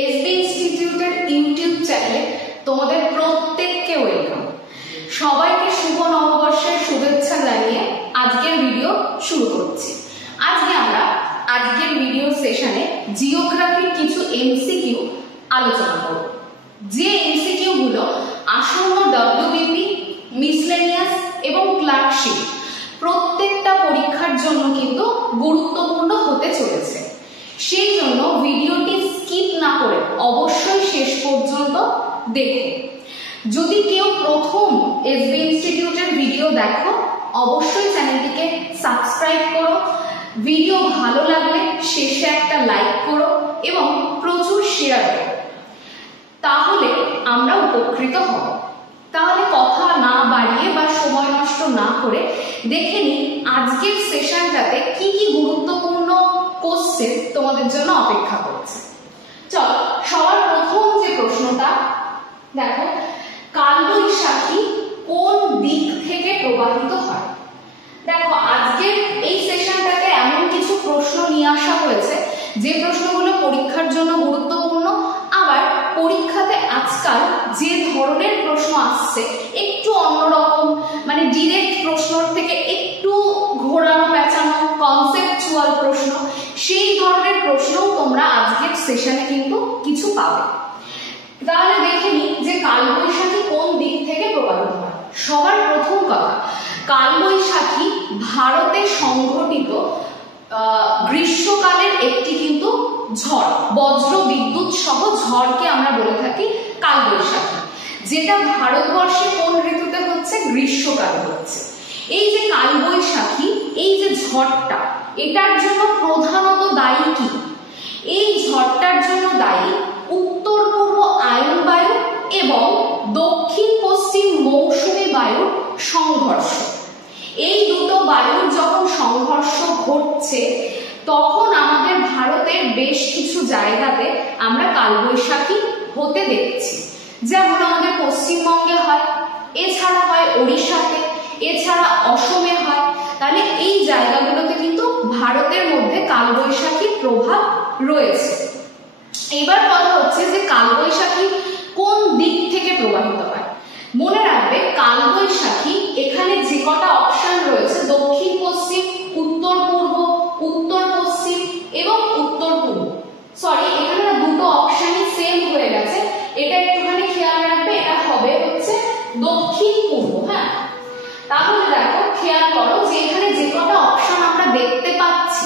SB ইনস্টিটিউটের YouTube চ্যানেলে তোমাদের প্রত্যেককে ওয়েলকাম। সবাইকে শুভ নববর্ষের শুভেচ্ছা জানিয়ে আজকের ভিডিও শুরু করছি। আজকে আমরা আজকের ভিডিও সেশনে জিওগ্রাফির কিছু এমসিকিউ আলোচনা করব, যে এমসিকিউ গুলো আসন্ন ডব্লিউবিপি, মিসলেনিয়াস এবং ক্লার্কশিপ প্রত্যেকটা পরীক্ষার জন্য কিন্তু গুরুত্বপূর্ণ হতে চলেছে। সেই জন্য ভিডিওটি স্কিপ না করে অবশ্যই শেষ পর্যন্ত দেখো। যদি কেউ প্রথম এসবি ইনস্টিটিউটের ভিডিও দেখো, অবশ্যই চ্যানেলটিকে সাবস্ক্রাইব করো। ভিডিও ভালো লাগলে শেষে একটা লাইক করো এবং প্রচুর শেয়ার করো, তাহলে আমরা উপকৃত হব। তাহলে কথা না বাড়িয়ে বা সময় নষ্ট না করে দেখে নিই আজকের সেশনটাতে কি কি গুরুত্বপূর্ণ কোশ্চেন তোমাদের জন্য অপেক্ষা করছে। চলো, সবার প্রথম যে প্রশ্নটা দেখো, কালবৈশাখী কোন দিক থেকে প্রবাহিত হয়? দেখো, আজকের এই সেশনটাতে এমন কিছু প্রশ্ন নিয়ে আসা হয়েছে যে প্রশ্নগুলো পরীক্ষার জন্য গুরুত্বপূর্ণ, আবার পরীক্ষাতে আজকাল যে ধরনের প্রশ্ন আসছে একটু অন্যরকম, মানে ডিরেক্ট প্রশ্নর থেকে একটু ঘোরানো পেঁচানো কনসেপচুয়াল প্রশ্ন, সেই ধরনের প্রশ্নও তোমরা আজকের সেশনে কিন্তু কিছু পাবে। তাহলে দেখে নিই যে কালবৈশাখী কোন দিক থেকে প্রবাহিত হয়। সবার প্রথম কথা, কালবৈশাখী ভারতে সংঘটিত গ্রীষ্মকালের একটি কিন্তু ঝড়, বজ্র বিদ্যুৎ সহ ঝড়কে আমরা বলে থাকি কালবৈশাখী, যেটা ভারতবর্ষে কোন ঋতুতে হচ্ছে? গ্রীষ্মকালে হচ্ছে। এই যে কালবৈশাখী, এই যে ঝড়টা, এটার জন্য প্রধানত দায়ী কি? এই ঝড়টার জন্য দায়ী উত্তর পূর্ব আয়ন বায়ু এবং দক্ষিণ পশ্চিম মৌসুমী বায়ুর সংঘর্ষ। এই দুটো বায়ুর যখন সংঘর্ষ ঘটছে, তখন আমাদের ভারতের বেশ কিছু জায়গাতে আমরা কালবৈশাখী হতে দেখছি। যেমন আমাদের পশ্চিমবঙ্গে হয়, এছাড়া হয় ওড়িশাতে, এছাড়া অসমে হয়। তাহলে এই জায়গাগুলোতে কিন্তু ভারতের মধ্যে কালবৈশাখীর প্রভাব রয়েছে। এবার কথা হচ্ছে যে কালবৈশাখী কোন দিক থেকে প্রবাহিত হয়। মনে রাখবে, কালবৈশাখী এখানে যে কটা অপশন রয়েছে, দক্ষিণ পশ্চিম, উত্তর পূর্ব, উত্তর পশ্চিম এবং উত্তর পূর্ব, সরি এখানে না দুটো অপশনই সেম হয়ে গেছে, এটা একটুখানি খেয়াল রাখবে, এটা হবে হচ্ছে দক্ষিণ পূর্ব। হ্যাঁ, তাহলে দেখো খেয়াল করো যে এখানে যে কটা অপশন আমরা দেখতে পাচ্ছি,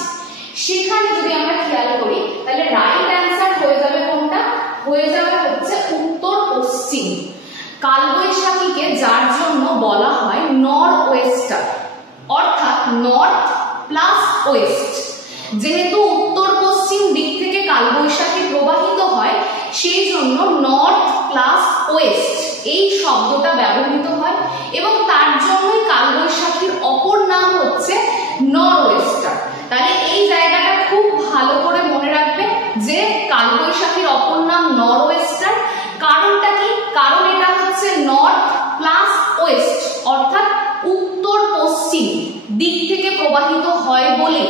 সেখানে যদি আমরা খেয়াল করি তাহলে রাইট অ্যান্সার হয়ে যাবে কোনটা? হয়ে যাবে হচ্ছে উত্তর পশ্চিম। কালবৈশাখীকে যার জন্য বলা হয় নর্থ ওয়েস্টার, অর্থাৎ নর্থ প্লাস ওয়েস্ট। যেহেতু উত্তর পশ্চিম দিক থেকে কালবৈশাখী প্রবাহিত হয়, সেই জন্য নর্থ প্লাস ওয়েস্ট এই শব্দটা ব্যবহৃত হয় এবং তার জন্যই কালবৈশাখীর অপর নাম হচ্ছে নর্থ ওয়েস্টার। তাহলে এই জায়গাটা খুব ভালো করে মনে রাখবে যে কালবৈশাখীর অপর নাম নর্থ ওয়েস্টার। কারণটা কি? কারণ এটা হচ্ছে নর্থ প্লাস ওয়েস্ট, অর্থাৎ উত্তর পশ্চিম দিক থেকে প্রবাহিত হয় বলে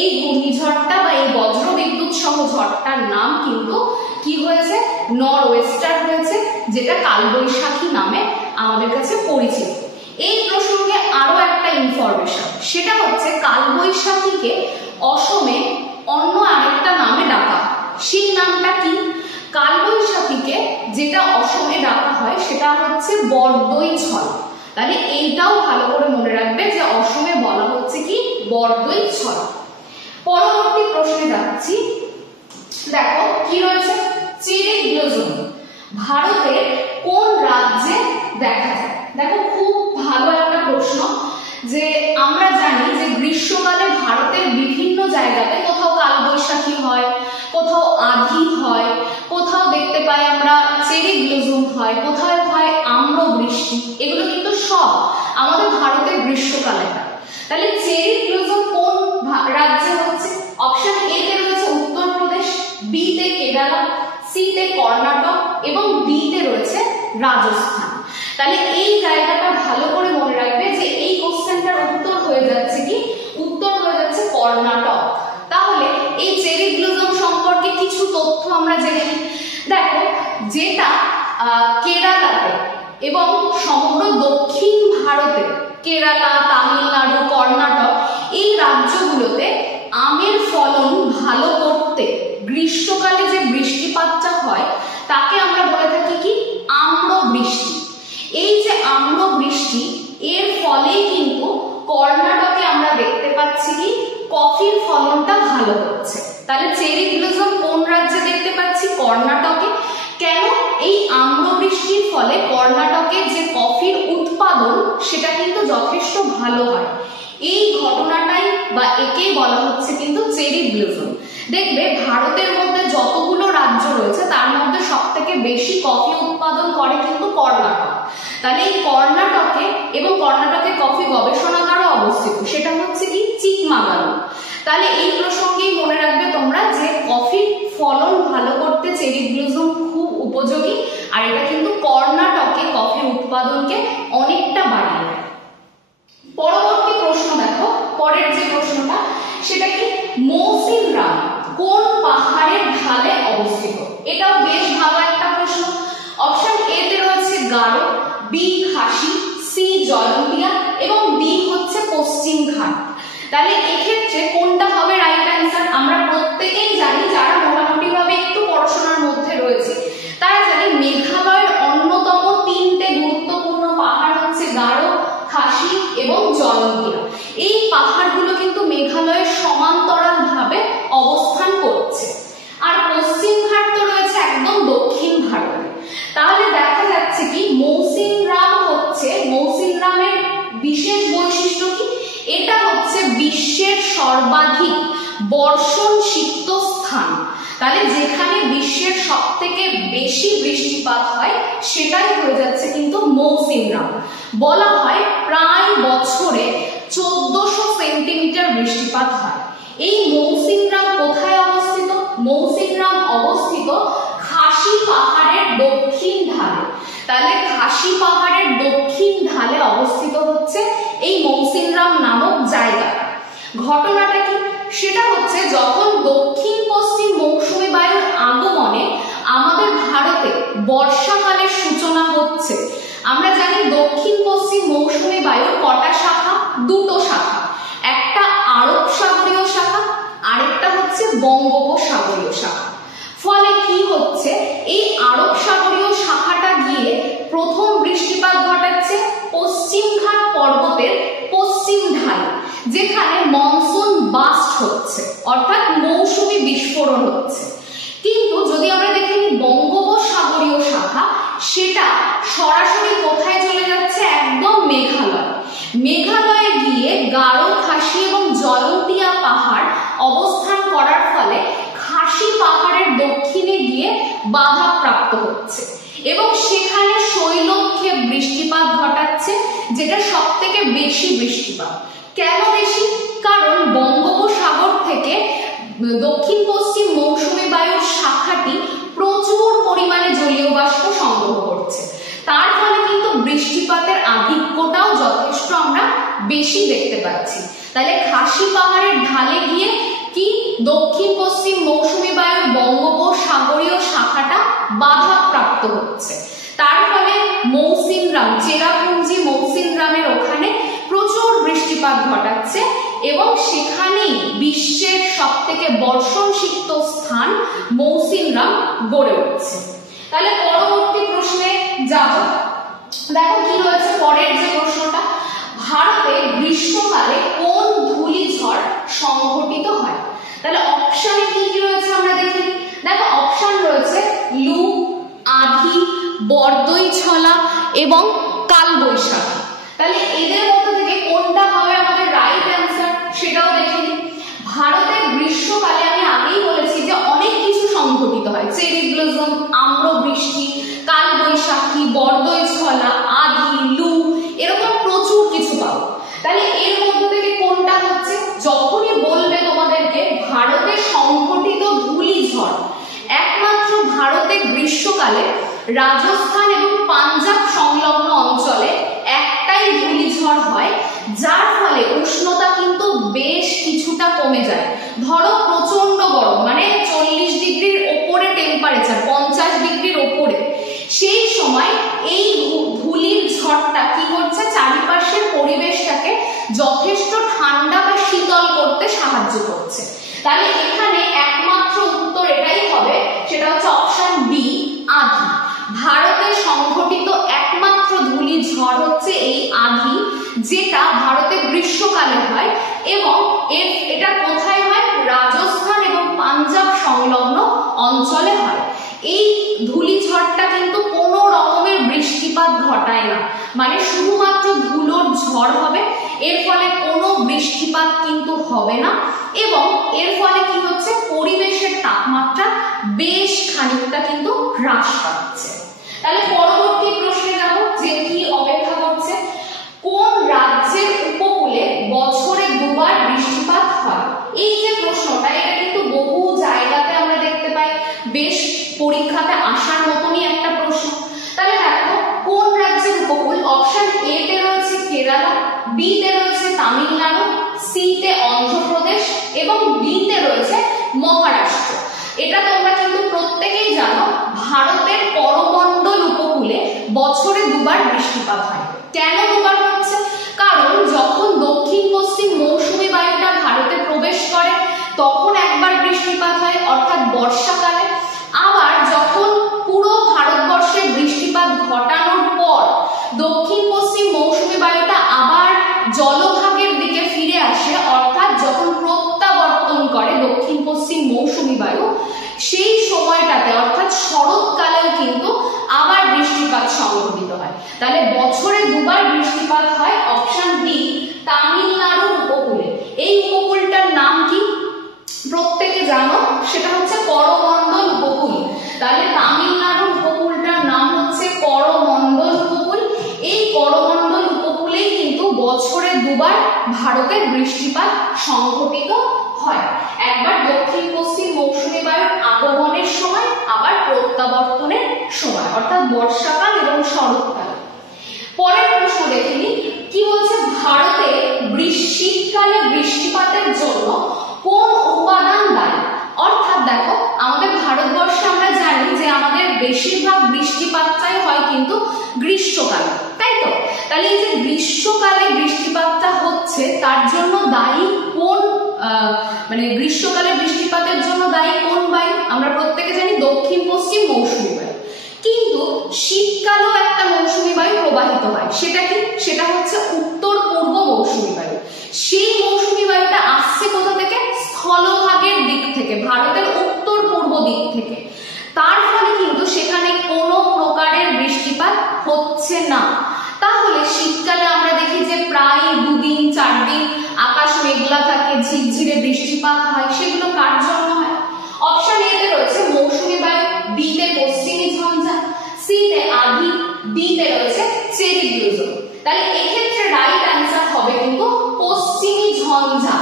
এই ঘূর্ণিঝড়টা বা এই বজ্র বিদ্যুৎ সহ ঝড়টার নাম কিন্তু কি হয়েছে? নর্থ ওয়েস্টার হয়েছে, যেটা কালবৈশাখী নামে আমাদের কাছে পরিচিত। এই প্রসঙ্গে আরো একটা ইনফরমেশন, সেটা হচ্ছে কালবৈশাখীকে অসমে অন্য আরেকটা নামে ডাকা হয়। সেই নামটা কি? কালবৈশাখীকে যেটা অসমে ডাকা হয় সেটা হচ্ছে বরদই ঝড়। তাহলে এইটাও ভালো করে মনে রাখবে যে অসমে বলা হচ্ছে কি? বরদই ঝড়। পরবর্তী প্রশ্নে যাচ্ছি। দেখো কি রয়েছে, চেরি ব্লসম ভারতের কোন রাজ্যে দেখা যায়? দেখো খুব ভালো একটা প্রশ্ন, যে আমরা জানি যে গ্রীষ্মকালে ভারতের বিভিন্ন জায়গাতে কোথাও কালবৈশাখী হয়, কোথাও আঁধি হয়, কোথাও দেখতে পাই আমরা চেরি ব্লসম হয়, কোথাও হয় আম্র বৃষ্টি। এগুলো কিন্তু সব আমাদের ভারতের গ্রীষ্মকালে হয়। তাহলে চেরি ব্লসম কোন রাজ্যে হচ্ছে? অপশন এ তে রয়েছে উত্তরপ্রদেশ, বি তে কেরালা, সি তে কর্ণাটক এবং ডি তে রয়েছে রাজস্থান। তাহলে এই জায়গাটা ভালো করে মনে রাখবে যে এই কোশ্চেনটার উত্তর হয়ে যাচ্ছে কি? উত্তর হয়ে যাচ্ছে কর্ণাটক। তাহলে এই চেরি ব্লসম সম্পর্কে কিছু তথ্য আমরা জেনে নিই। যেটা কেরালাতে এবং সমগ্র দক্ষিণ ভারতে, কেরালা, তামিলনাড়ু, কর্ণাটক এই রাজ্যগুলোতে আমের ফলন ভালো করতে গ্রীষ্মকালে যে বৃষ্টিপাতটা হয় তাকে আমরা বলে থাকি কি আম্রবৃষ্টি। এই যে আম্রবৃষ্টি এর ফলে কিন্তু কর্ণাটকে আমরা দেখতে পাচ্ছি কি কফির ফলনটা ভালো হচ্ছে। তাহলে চেরি ব্লসম কোন রাজ্যে দেখতে পাচ্ছি? কর্ণাটকে। কেন? এই আম্রবৃষ্টির ফলে কর্ণাটকের যে কফির উৎপাদন সেটা কিন্তু যথেষ্ট ভালো হয়। এই ঘটনাটাই বা একেই বলা হচ্ছে কিন্তু চেরি ব্লসম। দেখবে ভারতের মধ্যে যতগুলো রাজ্য রয়েছে তার মধ্যে সবথেকে বেশি কফি উৎপাদন করে কিন্তু কর্ণাটক। তাহলে এই কর্ণাটকে এবং কর্ণাটকে কফি গবেষণাগারও অবস্থিত, সেটা হচ্ছে কি চিকমাগালুর। তাহলে এই প্রসঙ্গেই মনে রাখবে তোমরা যে কফির ফলন ভালো করতে চেরি ব্লসম খুব উপযোগী, আর এটা কিন্তু কর্ণাটকে কফির উৎপাদনকে অনেকটা বাড়িয়ে দেয়। পরবর্তী প্রশ্ন দেখো, পরের যে প্রশ্নটা সেটা কি মৌসিনরাম কোন পাহাড়ের ঢালে অবস্থিত? এটাও বেশ ভালো একটা প্রশ্ন। অপশন এ তে রয়েছে গারো, বি খাসি, সি জয়ন্তিয়া এবং ডি হচ্ছে পশ্চিম ঘাট। তাহলে এক্ষেত্রে কোনটা হবে রাইট অ্যান্সার? আমরা প্রত্যেকেই জানি, যারা মোটামুটি ভাবে একটু পড়াশোনার মধ্যে রয়েছে তারা জানি মেঘালয়ের অন্যতম তিনটে গুরুত্বপূর্ণ পাহাড় হচ্ছে গারো, খাসি এবং জয়ন্তিয়া। এই পাহাড়গুলো কিন্তু মেঘালয়ের সমান্তরাল ভাবে অবস্থান করছে। আর পশ্চিম ঘাট তো রয়েছে একদম দক্ষিণ ভারতে। তাহলে দেখা যাচ্ছে কি মৌসিনরাম হচ্ছে, মৌসিনরামের বিশেষ বৈশিষ্ট্য কি? এটা হচ্ছে বিশ্বের সর্বাধিক বর্ষণ সিক্ত স্থান। তাহলে যেখানে বিশ্বের সবথেকে বেশি বৃষ্টিপাত হয় সেটাই হয়ে যাচ্ছে কিন্তু মৌসিনরাম। বলা হয় প্রায় বছরে 1400 সেন্টিমিটার বৃষ্টিপাত হয়। এই মৌসিনরাম কোথায় অবস্থিত? মৌসিনরাম অবস্থিত খাসি পাহাড়ের দক্ষিণ ঢালে। তাহলে খাসি পাহাড়ের দক্ষিণ ঢালে অবস্থিত হচ্ছে এই মৌসিনরাম নামক জায়গা। ঘটনাটা কি? সেটা হচ্ছে যখন দক্ষিণ পশ্চিম মৌসুমী বায়ুর আগমনে আমাদের ভারতে বর্ষাকালের সূচনা হচ্ছে। আমরা জানি দক্ষিণ পশ্চিম মৌসুমী বায়ুর কটা শাখা? দুটো শাখা, একটা আরব সাগরীয় শাখা, আরেকটা হচ্ছে বঙ্গোপসাগরীয় শাখা। ফলে কি হচ্ছে, এই আরব সাগরীয় শাখাটা গিয়ে প্রথম বৃষ্টিপাত ঘটাচ্ছে পশ্চিম ঘাট পর্বতের পশ্চিম ঢাল, যেখানে মনসুন বাস্ট হচ্ছে, অর্থাৎ মৌসুমী বিস্ফোরণ হচ্ছে। কিন্তু যদি আমরা দেখি বঙ্গোপসাগরীয় শাখা, সেটা সরাসরি কোথায় চলে যাচ্ছে? একদম মেঘালয়। মেঘালয়ে গিয়ে গারো, খাসি এবং জয়ন্তিয়া পাহাড় অবস্থান করার ফলে খাসি পাহাড়ের দক্ষিণে গিয়ে বাধাপ্রাপ্ত হচ্ছে এবং সেখানে শৈলক্ষেপ বৃষ্টিপাত ঘটাচ্ছে, যেটা সবথেকে বেশি বৃষ্টিপাত। কেন বেশি? কারণ বঙ্গোপসাগর থেকে দক্ষিণ পশ্চিম মৌসুমী বায়ুর শাখাটি প্রচুর পরিমাণে জলীয় বাষ্প সংগ্রহ করছে। তার ফলে কিন্তু বৃষ্টিপাতের আধিক্যটাও যথেষ্ট আমরা বেশি দেখতে পাচ্ছি। তাহলে খাসি পাহাড়ের ঢালে গিয়ে কি দক্ষিণ পশ্চিম মৌসুমী বায়ুর বঙ্গোপসাগরীয় শাখাটা বাধাপ্রাপ্ত হচ্ছে। তার ফলে মৌসিনরাম, চেরাপুঞ্জি মৌসিনরামের ওখানে প্রচুর বৃষ্টিপাত ঘটাচ্ছে এবং সেখানেই বিশ্বের সবথেকে বর্ষণসিক্ত স্থান মৌসিনরাম গড়ে উঠছে। তাহলে পরবর্তী প্রশ্নে যাব। দেখো কি রয়েছে পরের যে প্রশ্নটা, ভারতে গ্রীষ্মকালে কোন ধূলিঝড় সংঘটিত হয়? তাহলে অপশনে কি কি রয়েছে আমরা দেখি। দেখো অপশন রয়েছে লু, আঁধি, বরদই-ছলা এবং কালবৈশাখী। তাহলে এদের মধ্যে থেকে কোনটা হবে আমাদের রাইট অ্যান্সার সেটাও দেখে নিই। ভারতের গ্রীষ্মকালে আমি আগেই বলেছি যে অনেক কিছু সংঘটিত হয়, চেরি ব্লসম, আম্রবৃষ্টি, কালবৈশাখী, বরদই-ছলা, আঁধি, লু, এরকম প্রচুর কিছু পাবো। তাহলে এর মধ্যে থেকে কোনটা হচ্ছে? যখনই বলবে তোমাদেরকে ভারতে সংঘটিত ধূলিঝড়, একমাত্র ভারতে গ্রীষ্মকালে রাজস্থান এবং পাঞ্জাব সংলগ্ন অঞ্চলে একটাই ধূলিঝড় হয়, যার ফলে উষ্ণতা কিন্তু বেশ কিছুটা কমে যায়। ধরো প্রচন্ড গরম, মানে 40 ডিগ্রির ওপরে টেম্পারেচার, 50 ডিগ্রির ওপরে, সাহায্য করছে। তাহলে এখানে একমাত্র উত্তর এটাই হবে, সেটা হচ্ছে অপশন বি, আধি। ভারতে সংঘটিত একমাত্র ধূলি ঝড় হচ্ছে এই আধি, যেটা ভারতে গ্রীষ্মকালে হয় এবং এটা কোথায় হয়? রাজস্থান এবং পাঞ্জাব সংলগ্ন অঞ্চলে হয়। এই ধূলি ঝড়টা কিন্তু কোনো রকমের বৃষ্টিপাত ঘটায় না, মানে শুধুমাত্র ধুলোর ঝড় হবে, এর ফলে কোনো বৃষ্টিপাত কিন্তু হবে না এবং এর ফলে কি হচ্ছে? পরিবেশের তাপমাত্রা বেশ খানিকটা কিন্তু হ্রাস পাচ্ছে। তাহলে পরবর্তী প্রশ্নে যাব, যে কি অপেক্ষা করছে। কোন রাজ্যের উপকূলে বছরে দুবার বৃষ্টিপাত হয়? এই যে প্রশ্নটা, এটা কিন্তু বহু জায়গাতে আমরা দেখতে পাই, বেশ পরীক্ষাতে আসার মতনই একটা প্রশ্ন। তাহলে দেখো, কোন রাজ্যের উপকূল? অপশন এ তে রয়েছে কেরালা, বি তে রয়েছে তামিলনাড়ু, সি তে অন্ধ্রপ্রদেশ এবং ডি তে রয়েছে মহারাষ্ট্র। এটা তোমরা কিন্তু প্রত্যেকেই জানো, ভারতের করমণ্ডল উপকূলে বছরে দুবার বৃষ্টিপাত হয়। কেন দুবার হচ্ছে? কারণ যখন দক্ষিণ পশ্চিম মৌসুমী বায়ুটা ভারতে প্রবেশ করে তখন একবার বৃষ্টিপাত হয়, অর্থাৎ বর্ষাকালে। আবার যখন পুরো ভারতবর্ষে বৃষ্টিপাত ঘটানোর পর দক্ষিণ পশ্চিম মৌসুমী বায়ুটা আবার জলভাগের দিকে ফিরে আসে, অর্থাৎ যখন প্রত্যাবর্তন করে দক্ষিণ পশ্চিম মৌসুমী বায়ু, সেই সময়টাতে অর্থাৎ শরৎকালেও কিন্তু আবার বৃষ্টিপাত সংঘটিত হয়। তাহলে বছরে দুবার বৃষ্টিপাত হয়, অপশন ডি, তামিলনাড়ুর উপকূলে। এই উপকূলটার নাম কি? প্রত্যেকে জানো, সেটা হচ্ছে করমণ্ডল উপকূল। তাহলে তামিলনাড়ুর উপকূলটার নাম হচ্ছে করমণ্ডল উপকূল। এই করমণ্ডল উপকূলেই কিন্তু বছরে দুবার ভারতের বৃষ্টিপাত সংঘটিত হয়, একবার দক্ষিণ পশ্চিম মৌসুমী বায়ুর আগমনের সময়, আবার প্রত্যাবর্তনের সময়, অর্থাৎ বর্ষাকাল এবং শরৎকাল। পরের প্রশ্ন দেখে নিই, কি বলছে? ভারতে শীতকালে বৃষ্টিপাতের জন্য কোন উপাদান দায়ী? অর্থাৎ দেখো, আমাদের ভারতবর্ষে আমরা জানি যে আমাদের বেশিরভাগ বৃষ্টিপাতটাই হয় কিন্তু গ্রীষ্মকালে, তাই তো? তাহলে এই যে গ্রীষ্মকালে বৃষ্টিপাতটা হচ্ছে, তার জন্য দায়ী কোন, মানে গ্রীষ্মকালে বৃষ্টিপাতের জন্য দায়ী কোন বায়ু? আমরা প্রত্যেকে জানি দক্ষিণ পশ্চিম মৌসুমী বায়ু। কিন্তু শীতকালেও একটা মৌসুমী বায়ু প্রবাহিত হয়, সেটা কি? সেটা হচ্ছে উত্তর পূর্ব মৌসুমী বায়ু। সেই মৌসুমী বায়ুটা আসছে কোথা থেকে? স্থলভাগের দিক থেকে, ভারতের উত্তর পূর্ব দিক থেকে। তার ফলে কিন্তু সেখানে কোনো প্রকারের বৃষ্টিপাত হচ্ছে না। তাহলে শীতকালে আমরা দেখি যে প্রায় 2 দিন 4 দিন আকাশ মেঘলা থাকে, ঝিরঝিরে বৃষ্টিপাত হয়। সেগুলো কার জন্য হয়? অপশন এ তে রয়েছে মৌসুমী বায়ু, বি তে পশ্চিমী ঝঞ্ঝা, সি তে আধি, ডি তে রয়েছে চেরি ব্লুজম। তাহলে এক্ষেত্রে রাইট অ্যান্সার হবে কিন্তু পশ্চিমী ঝঞ্ঝা।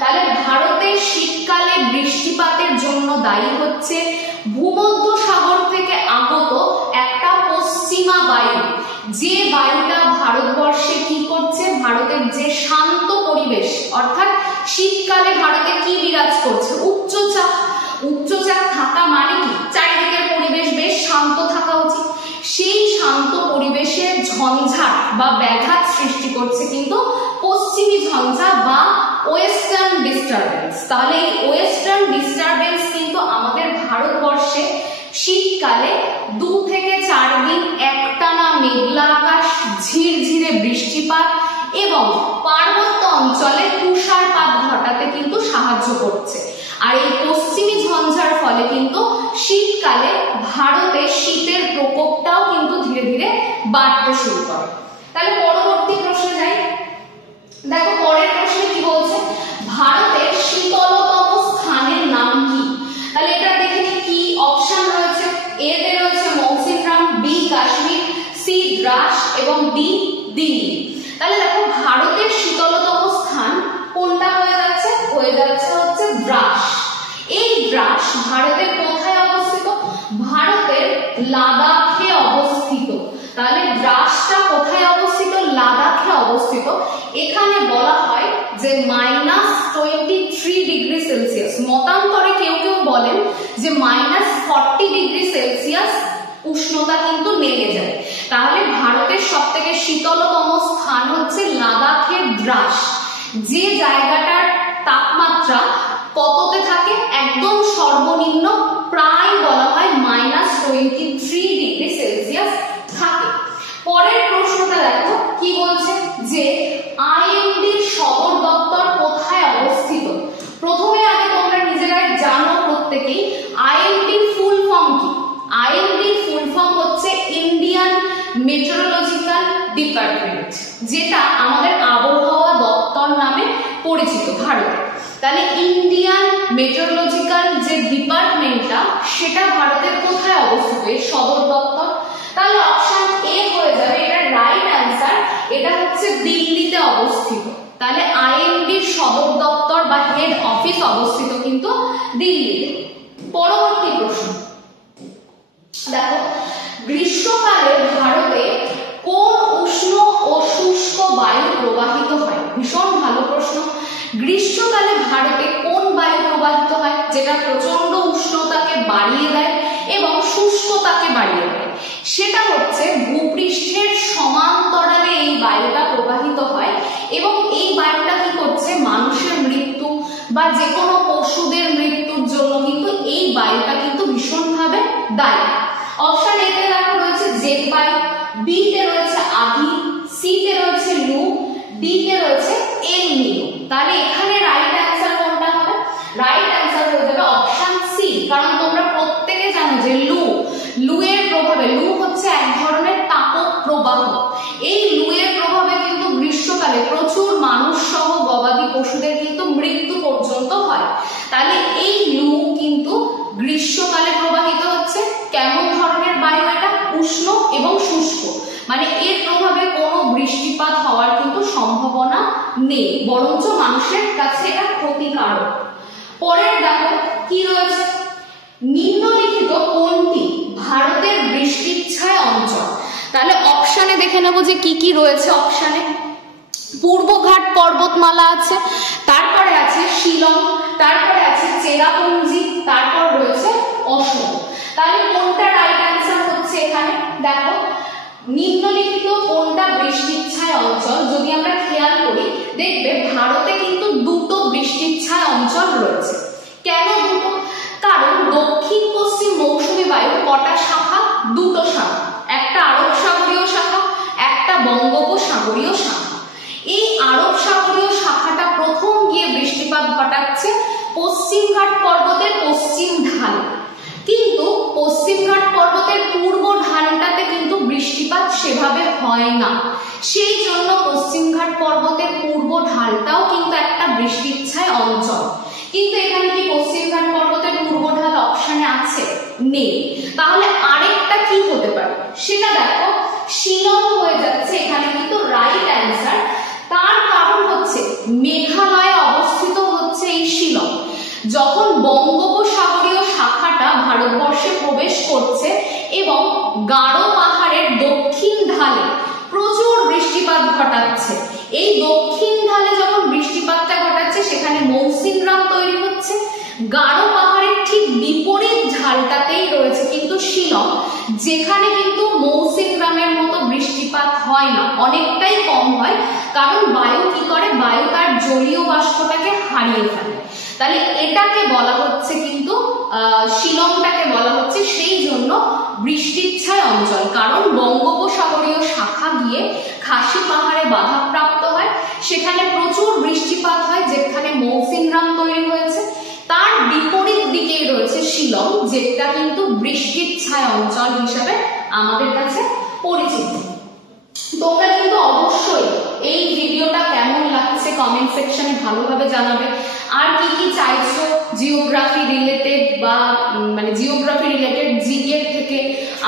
তাহলে ভারতের শীতকালে বৃষ্টিপাতের জন্য দায়ী হচ্ছে ভূমধ্যসাগর থেকে আগত একটা পশ্চিমা বায়ু, যে বায়ুটা ভারতবর্ষে কি করছে? ভারতের যে শান্ত পরিবেশ, অর্থাৎ শীতকালে ভারতে কি বিরাজ করছে? উচ্চচাপ। উচ্চচাপ থাকা মানে কি? চারিদিকের পরিবেশ বেশ শান্ত থাকা উচিত। সেই শান্ত পরিবেশে ঝঞ্ঝাট বা ব্যাঘাত সৃষ্টি করছে কিন্তু পশ্চিমী ঝঞ্ঝা বা ওয়েস্টার্ন ডিস্টারবেন্স। তাহলে এই ওয়েস্টার্ন ডিস্টারবেন্স কিন্তু আমাদের ভারতবর্ষে শীতকালে 2 থেকে 4 দিন একটানা মেঘলা আকাশ, ঝিরঝিরে বৃষ্টিপাত এবং পার্বত্য অঞ্চলে তুষারপাত ঘটাতে কিন্তু সাহায্য করছে। আর এই পশ্চিমী ঝঞ্ঝার ফলে কিন্তু শীতকালে ভারতে শীতের প্রকোপটাও কিন্তু ধীরে ধীরে বাড়তে শুরু করে। তাহলে পরবর্তী প্রশ্নে যাই। দেখো পরের প্রশ্নে কি বলছে? ভারতের শীতলতম স্থানের নাম কি? তাহলে এটা দেখে নিই কি অপশন রয়েছে। এ তে রয়েছে মৌসিনরাম, বি কাশ্মীর, সি দ্রাস এবং ডি দিল্লি। তাহলে দেখো ভারতের শীতলতম স্থান কোনটা হয়ে যাচ্ছে? হয়ে যাচ্ছে হচ্ছে দ্রাস। এই দ্রাস ভারতের কোথায় অবস্থিত? ভারতের লাদাখে অবস্থিত। তাহলে দ্রাসটা কোথায় অবস্থিত? লাদাখে অবস্থিত। এখানে বলা হয় যে -23 ডিগ্রি সেলসিয়াস, মতান্তরে কেউ কেউ বলেন যে -40 ডিগ্রি সেলসিয়াস উষ্ণতা কিন্তু নেমে যায়। তাহলে ভারতের সবথেকে শীতলতম স্থান হচ্ছে লাদাখের দ্রাস, যে জায়গাটার তাপমাত্রা কততে থাকে? একদম সর্বনিম্ন প্রায় বলা হয় -23 ডিগ্রি সেলসিয়াস থাকে। পরের প্রশ্নটা দেখো কি বলছে, যে আইএমডির সদর দপ্তর কোথায় অবস্থিত? প্রথমে আগে তোমরা নিজেরাই জানো প্রত্যেকেই আইএমডির ফুল ফর্ম কি। আইএমডির ফুল ফর্ম হচ্ছে ইন্ডিয়ান মেট্রোলজিক্যাল ডিপার্টমেন্ট, যেটা আমাদের আবহাওয়া দপ্তর নামে পরিচিত ভারতে। তাহলে ইন্ডিয়ান মেট্রোলজিক্যাল যে ডিপার্টমেন্টটা সেটা ভারতের কোথায় অবস্থিত, এর সদর দপ্তর? তাহলে অপশন এ হয়ে যাবে, এটা রাইট অ্যান্সার। এটা হচ্ছে দিল্লিতে অবস্থিত। তাহলে আইএমডির সদর দপ্তর বা হেড অফিস অবস্থিত কিন্তু দিল্লিতে। পরবর্তী প্রশ্ন দেখো, গ্রীষ্মকালে ভারতে কোন উষ্ণ ও শুষ্ক বায়ু প্রবাহিত হয়? ভীষণ ভালো প্রশ্ন। গ্রীষ্মকালে ভারতে কোন বায়ু প্রবাহিত হয় যেটা প্রচন্ড উষ্ণতাকে বাড়িয়ে দেয় এবং শুষ্কতাকে বাড়িয়ে দেয়? সেটা হচ্ছে ভূপৃষ্ঠের সমান্তরালে এই বায়ুটা প্রবাহিত হয় এবং এই বায়ুটা কি করছে, মানুষের মৃত্যু বা যে কোনো পশুদের মৃত্যুর জন্য কিন্তু এই বায়ুটা কিন্তু ভীষণভাবে দায়ী। অপশন এ তে দেখো রয়েছে জেট বায়ু, বি তে রয়েছে আধি, সি তে রয়েছে লু, ডি তে রয়েছে এল নিনো। তাহলে এখানে রাইট অ্যান্সার কোনটা হবে? রাইট অ্যান্সার হয়ে যাবে অপশন সি। কারণ তোমরা প্রত্যেকে জানো যে লু এর প্রভাবে, লু হচ্ছে এক ধরনের তাপপ্রবাহ, এই লু এর প্রভাবে কিন্তু গ্রীষ্মকালে প্রচুর মানুষ সহ গবাদি পশুদের কিন্তু মৃত্যু পর্যন্ত হয়। তাহলে এই লু কিন্তু গ্রীষ্মকালে প্রবাহিত হচ্ছে। কেমন ধরনের বায়ু এটা? উষ্ণ এবং শুষ্ক, মানে এর প্রভাবে কোনো বৃষ্টিপাত হওয়ার কিন্তু সম্ভাবনা নেই, বরঞ্চ মানুষের কাছে এটা ক্ষতিকারক। পরের দেখো কি রয়েছে, নিম্নলিখিত কোনটি ভারতের বৃষ্টিচ্ছায় অঞ্চল? তাহলে অপশনে দেখে নেব যে কি কি রয়েছে। অপশনে পূর্বঘাট পর্বতমালা আছে, তারপরে আছে শিলং, তারপরে আছে চেরাপুঞ্জি, তারপর রয়েছে অসম। তাহলে কোনটা রাইট অ্যান্সার হচ্ছে এখানে? দেখো নিম্নলিখিত কোনটা বৃষ্টিচ্ছায় অঞ্চল, যদি আমরা খেয়াল করি দেখবে ভারতে কিন্তু দুটো বৃষ্টিচ্ছায় অঞ্চল রয়েছে। কেন দুটো? কারণ দক্ষিণ পশ্চিম মৌসুমী বায়ু কটা শাখা? দুটো শাখা, একটা আরব সাগরীয় শাখা, একটা বঙ্গোপসাগরীয় শাখা। এই আরব সাগরীয় শাখাটা প্রথম গিয়ে বৃষ্টিপাত ঘটাচ্ছে পশ্চিমঘাট পর্বতের পশ্চিম ঢালে, কিন্তু পশ্চিমঘাট পর্বতের পূর্ব ঢালটাতে কিন্তু বৃষ্টিপাত সেভাবে হয় না। সেই জন্য পশ্চিমঘাট পর্বতের পূর্ব ঢালটাও কিন্তু একটা বৃষ্টিচ্ছায় অঞ্চল। কিন্তু এখানে কি পশ্চিমঘাট পর্বতের পূর্ব ঢাল অপশনে আছে? নেই। তাহলে আরেকটা কি হতে পারে সেটা দেখো, শিলং হয়ে যাচ্ছে এখানে কিন্তু রাইট অ্যান্সার। তার কারণ হচ্ছে মেঘালয়ে অবস্থিত হচ্ছে এই শিলং। যখন বঙ্গোপসাগরীয় শাখাটা ভারতবর্ষে প্রবেশ করছে এবং গারো পাহাড়ের দক্ষিণ ঢালে প্রচুর বৃষ্টিপাত ঘটাচ্ছে, এই দক্ষিণ ঢালে যখন বৃষ্টিপাতটা ঘটাচ্ছে সেখানে মৌসিনরাম তৈরি হচ্ছে। গারো পাহাড়ের ঠিক বিপরীত ঢালটাতেই রয়েছে কিন্তু শিলং, যেখানে কিন্তু মৌসিনরামের মতো বৃষ্টিপাত হয় না, অনেকটাই কম হয়। কারণ বায়ু কি করে, বায়ু তার জলীয় বাষ্পটাকে হারিয়ে ফেলে। তাহলে এটাকে বলা হচ্ছে কিন্তু শিলংটাকে বলা হচ্ছে সেই জন্য বৃষ্টিচ্ছায় অঞ্চল, কারণ বঙ্গোপসাগরীয় শাখা গিয়ে খাসি পাহাড়ে বাধাপ্রাপ্ত হয়, সেখানে প্রচুর বৃষ্টিপাত হয়, যেখানে মৌসিনরাম তৈরি হয়েছে। তার বিপরীত দিকেই রয়েছে শিলং, যেটা কিন্তু বৃষ্টিচ্ছায় অঞ্চল হিসেবে আমাদের কাছে পরিচিত। তোমরা কিন্তু অবশ্যই এই ভিডিওটা কেমন লাগছে কমেন্ট সেকশনে ভালোভাবে জানাবে। আর কি কি চাইছো জিওগ্রাফি রিলেটেড বা মানে জিওগ্রাফি রিলেটেড জিকে থেকে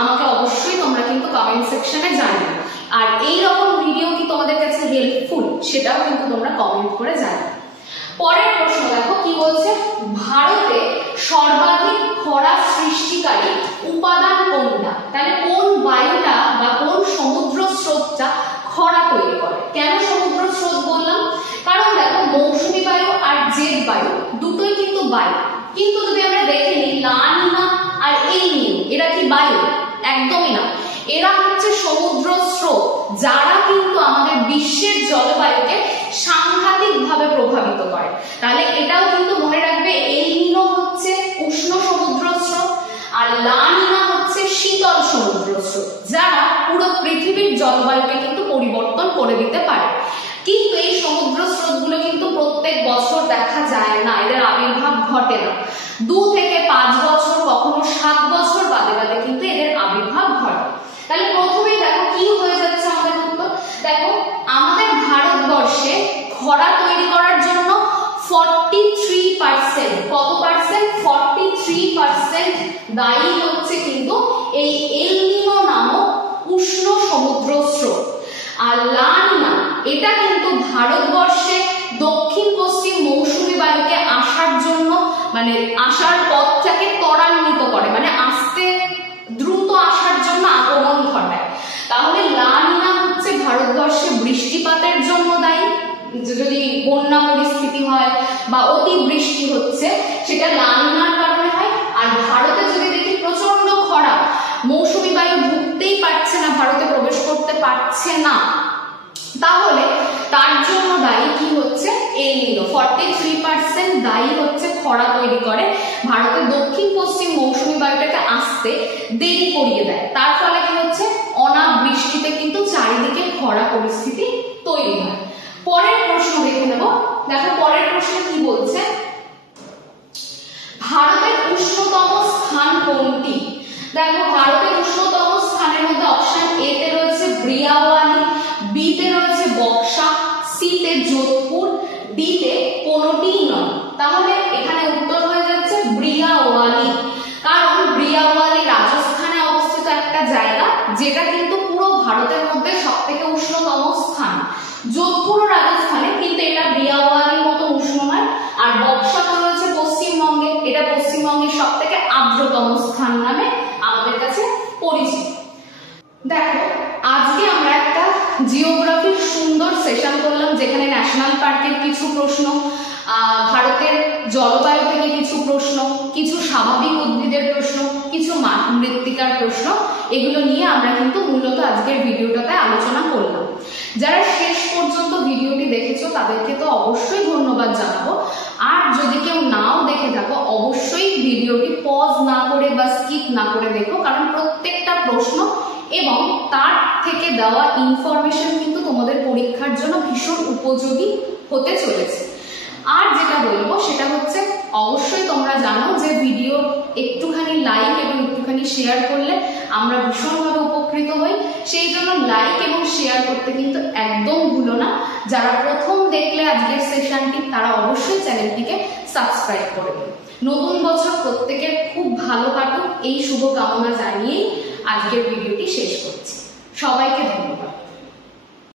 আমাকে অবশ্যই তোমরা কিন্তু কমেন্ট সেকশনে জানাবে। আর এই রকম ভিডিও কি তোমাদের কাছে হেল্পফুল সেটাও কিন্তু তোমরা কমেন্ট করে জানাবে। পরের প্রশ্ন দেখো কি বলছে, ভারতে সর্বাধিক খরা সৃষ্টিকারী উপাদান কোনটা? তাহলে কোন বায়ুটা বা কোন সমুদ্র স্রোতটা খরা তৈরি করে? কেন সমুদ্র স্রোত বললাম? কারণ দেখো মৌসুমী বায়ু আর জেট বায়ু দুটোই কিন্তু বায়ু, কিন্তু যদি আমরা দেখে নিই লা নিনা আর এল নিনো, এরা কি বায়ু? একদমই না। এরা হচ্ছে সমুদ্র স্রোত, যারা কিন্তু আমাদের বিশ্বের জলবায়ুকে সাংঘাতিকভাবে প্রভাবিত করে। তাহলে এটাও কিন্তু মনে রাখবে, এল নিনো হচ্ছে উষ্ণ সমুদ্র স্রোত আর লা নিনা হচ্ছে শীতল সমুদ্র স্রোত, যারা পুরো পৃথিবীর জলবায়ুকে কিন্তু পরিবর্তন করে দিতে পারে। কিন্তু এই সমুদ্র স্রোতগুলো কিন্তু প্রত্যেক বছর দেখা যায় না, এদের আবির্ভাব ঘটে না। 2 থেকে 5 বছর, কখনো 7 বছর বাদে বাদে কিন্তু এদের আবির্ভাব ঘটে। তাহলে প্রথমেই দেখো কি হয়ে যাচ্ছে আমাদের উত্তর। দেখো আমাদের ভারতবর্ষে খরা তৈরি করার জন্য 43%, কত পার্সেন্ট? 43% দায়ী হচ্ছে কিন্তু এই এল নিনো নামক উষ্ণ সমুদ্র স্রোত। আর লা নিনা, এটা কিন্তু ভারতবর্ষে দক্ষিণ পশ্চিম মৌসুমী বায়ুকে আসার জন্য, মানে আসার পথটাকে ত্বরান্বিত করে, মানে আস্তে দ্রুত আসার জন্য আগমন ঘটায়। তাহলে লা নিনা হচ্ছে ভারতবর্ষে বৃষ্টিপাতের জন্য দায়ী। যদি বন্যা পরিস্থিতি হয় বা অতি বৃষ্টি হচ্ছে, সেটা লা নিনার কারণে হয়। আর ভারতে যদি দেখি প্রচন্ড খরা, মৌসুমী বায়ু ঢুকতেই পারছে না, ভারতে প্রবেশ করতে পারছে না, তাহলে তার জন্য দায়ী কি হচ্ছে? এল নিনো। 43% দায়ী হচ্ছে খরা তৈরি করে, ভারতে দক্ষিণ পশ্চিম মৌসুমী বায়ুটাকে আসতে দেরি করিয়ে দেয়। তার ফলে কি হচ্ছে? অনাবৃষ্টিতে কিন্তু চারিদিকে খরা পরিস্থিতি তৈরি হয়। পরের প্রশ্ন দেখে নেব। দেখো পরের প্রশ্নে কি বলছে, ভারতের উষ্ণতম স্থান কোনটি? দেখো ভারতের উষ্ণতম স্থানের মধ্যে অপশন এ তে রয়েছে ব্রিয়াওয়ালি, বি তে রয়েছে বক্সা, সি তে যোধপুর, ডি তে কোনোটিই নয়। তাহলে এখানে উত্তর হয়ে যাচ্ছে ব্রিয়াওয়ালি, কারণ ব্রিয়াওয়ালি রাজস্থানে অবস্থিত একটা জায়গা, যেটা কিন্তু পুরো ভারতের মধ্যে সবথেকে উষ্ণতম স্থান। যোধপুর রাজস্থানে, কিন্তু এটা ব্রিয়াওয়ালির মতো উষ্ণ নয়। আর বক্সা তো রয়েছে পশ্চিমবঙ্গে, এটা পশ্চিমবঙ্গের সবথেকে আর্দ্রতম স্থান নামে আমাদের কাছে পরিচিত। দেখো আজকে আমরা একটা জিওগ্রাফির সুন্দর সেশন করলাম, যেখানে ন্যাশনাল পার্কের কিছু প্রশ্ন, ভারতের জলবায়ু থেকে কিছু প্রশ্ন, কিছু স্বাভাবিক উদ্ভিদের প্রশ্ন, কিছু মৃত্তিকার প্রশ্ন, এগুলো নিয়ে আমরা কিন্তু মূলত আজকের ভিডিওটাতে আলোচনা করলাম। যারা শেষ পর্যন্ত ভিডিওটি দেখেছো তাদেরকে তো অবশ্যই ধন্যবাদ জানাবো। আর যদি কেউ নাও দেখে থাকো, অবশ্যই ভিডিওটি পজ না করে বা স্কিপ না করে দেখো, কারণ প্রত্যেকটা প্রশ্ন এবং তার থেকে দেওয়া ইনফরমেশন কিন্তু তোমাদের পরীক্ষার জন্য ভীষণ উপযোগী হতে চলেছে। আর যেটা বলবো সেটা হচ্ছে, অবশ্যই তোমরা জানো যে ভিডিও একটুখানি লাইক এবং একটুখানি শেয়ার করলে আমরা ভীষণভাবে উপকৃত হই। সেই জন্য লাইক এবং শেয়ার করতে কিন্তু একদম ভুলো না। যারা প্রথম দেখলে আজকের সেশনটি, তারা অবশ্যই চ্যানেলটিকে সাবস্ক্রাইব করে দিন। নতুন বছর প্রত্যেকের খুব ভালো কাটুক, এই শুভকামনা জানিয়েই আজকের ভিডিওটি শেষ করছি। সবাইকে ধন্যবাদ।